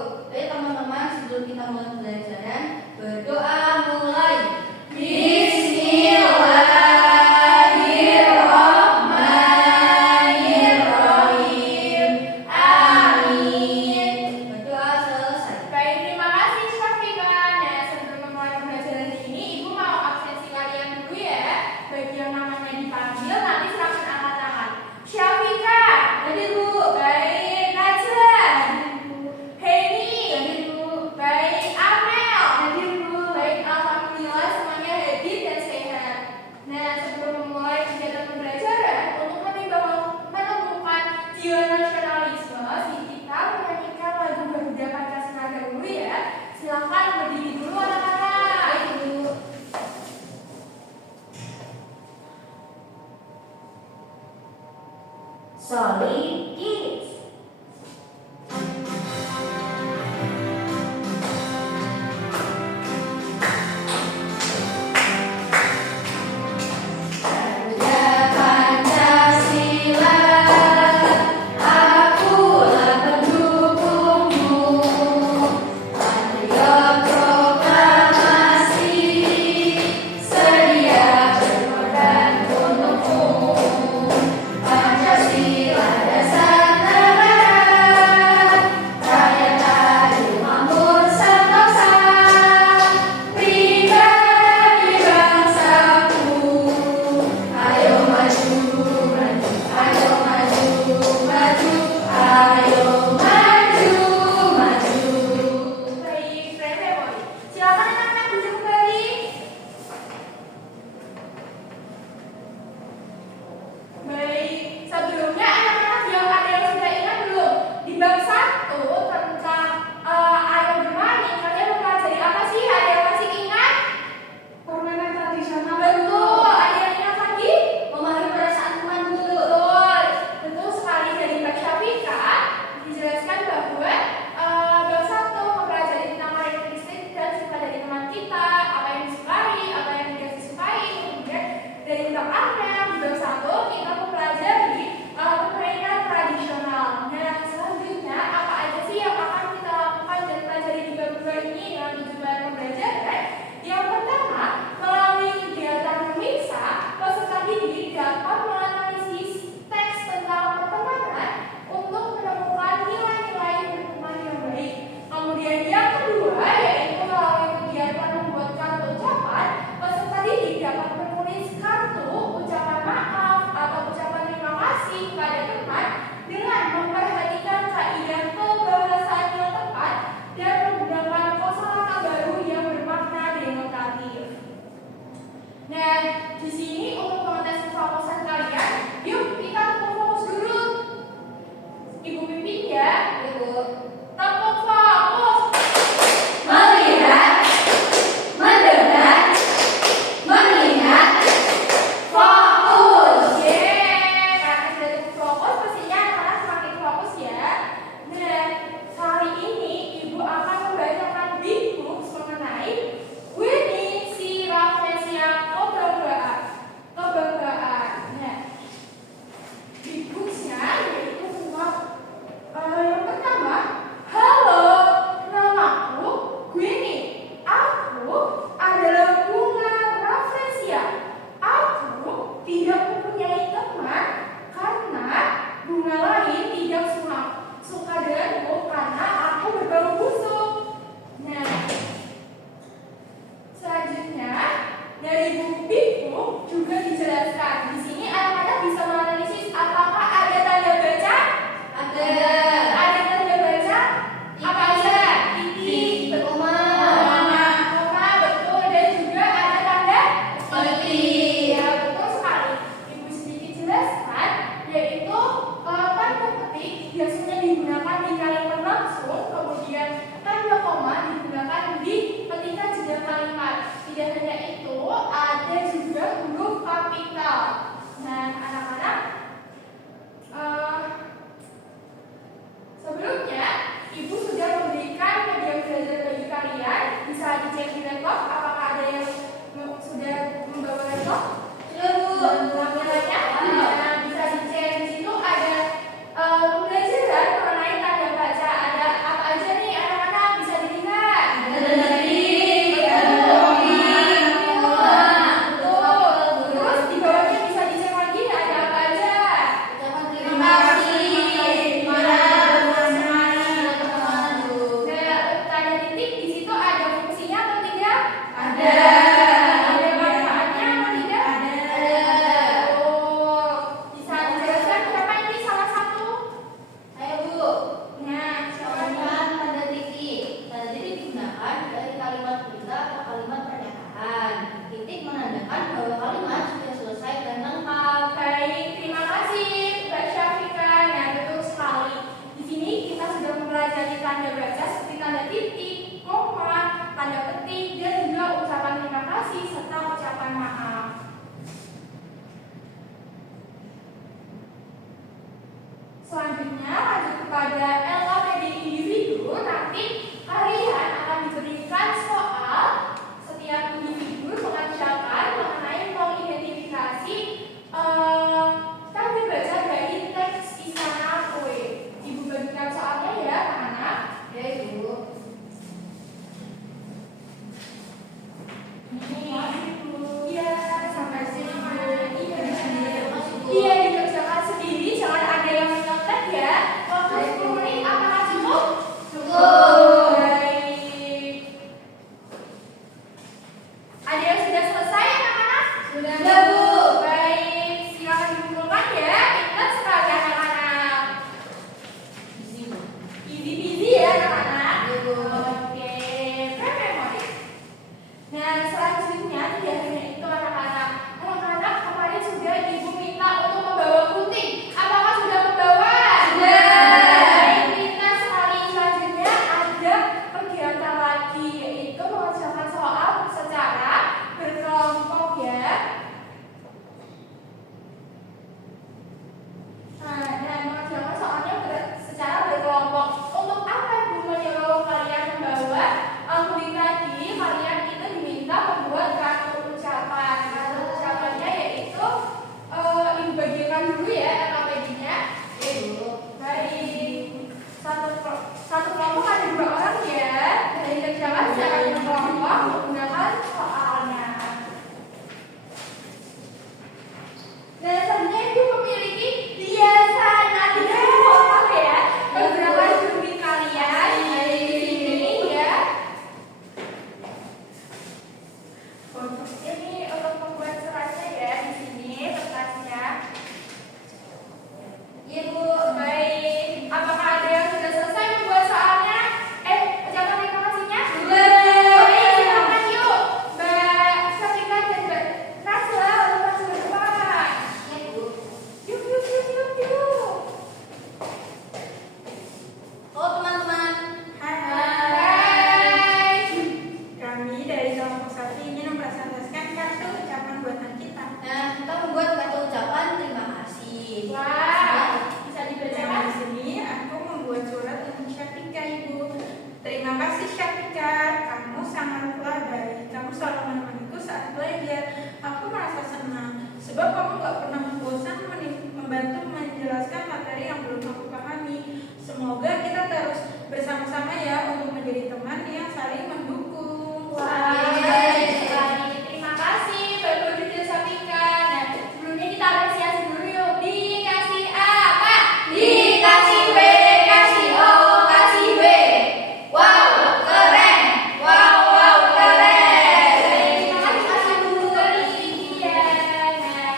Baik teman-teman, sebelum kita mulai pembelajaran, berdoa mulai. Bismillahirrahmanirrahim. Amin. Berdoa selesai. Baik, terima kasih Syafika. Nah, sebelum memulai pembelajaran ini, Ibu mau absensi kalian dulu ya. Bagi yang namanya dipanggil, nanti silahkan angkat tangan. Syafika, Hadir, Bu. baik. Najla, Hadir, Bu. Heni, Hadir, Bu. baik. Amel, Hadir, Bu. baik. untuk menjadi teman yang saling mendukung. Wah, sekali. Terima kasih Mbak Guru dan Safika. Nah, sebelumnya kita apresiasi dulu yuk. Dikasih apa? Dikasih B, kasih O, kasih B. Wow, keren. Wow, wow, keren. Terima kasih Bu Lydia. Nah,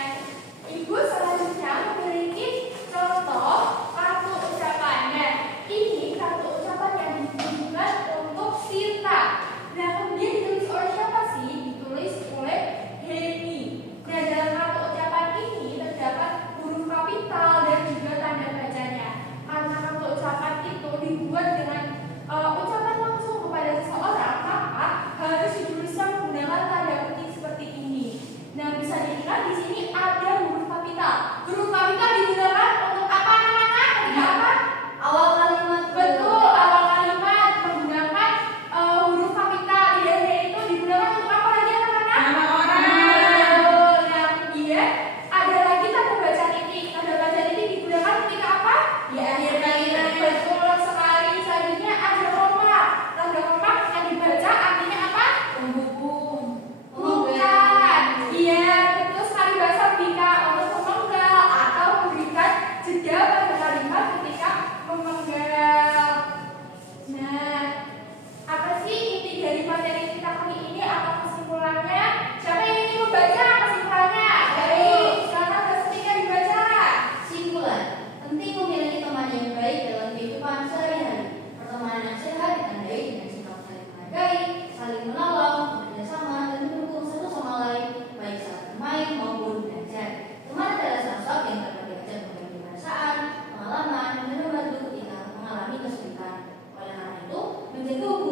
Ibu selanjutnya memiliki contoh kartu ucapan. Nah, ini kartu ucapan yang ditujukan untuk Sinta. Nah, kemudian ditulis oleh siapa sih? Ditulis oleh Heni. Nah, dalam kartu ucapan ini terdapat huruf kapital dan juga tanda bacanya. Karena kartu ucapan itu dibuat dengan ucapan langsung kepada seseorang, maka harus dituliskan menggunakan tanda petik seperti ini. Nah, bisa dilihat di sini ada huruf kapital. Huruf kapital digunakan untuk apa anak-anak? Ketika apa? Awal kalimat Betul, awal kalimat menggunakan huruf kapital. Biasanya itu digunakan untuk apa lagi anak-anak? Nama orang. Betul. Nah, kemudian ada lagi tanda baca titik. Tanda baca titik digunakan ketika apa? Di akhir kalimat. Betul sekali. Selanjutnya ada koma. Tanda koma yang dibaca artinya apa? Menghubung. Bukan. Iya, betul sekali bahasa Bika untuk memenggal atau memberikan jeda pada kalimat ketika memenggal. Nah, apa sih inti dari materi kita kali ini atau kesimpulannya? Siapa yang ingin membaca kesimpulannya? Baik, silakan Mbak dibaca. Kesimpulan, penting memiliki teman yang baik dalam kehidupan sehari-hari. Pertemanan yang sehat ditandai dengan sikap saling menghargai, saling menolong, bekerja sama, dan mendukung satu sama lain, baik saat bermain maupun belajar. Teman adalah sosok yang dapat diajak berbagi perasaan, pengalaman, dan membantu ketika mengalami kesulitan. Oleh karena itu, menjaga hubungan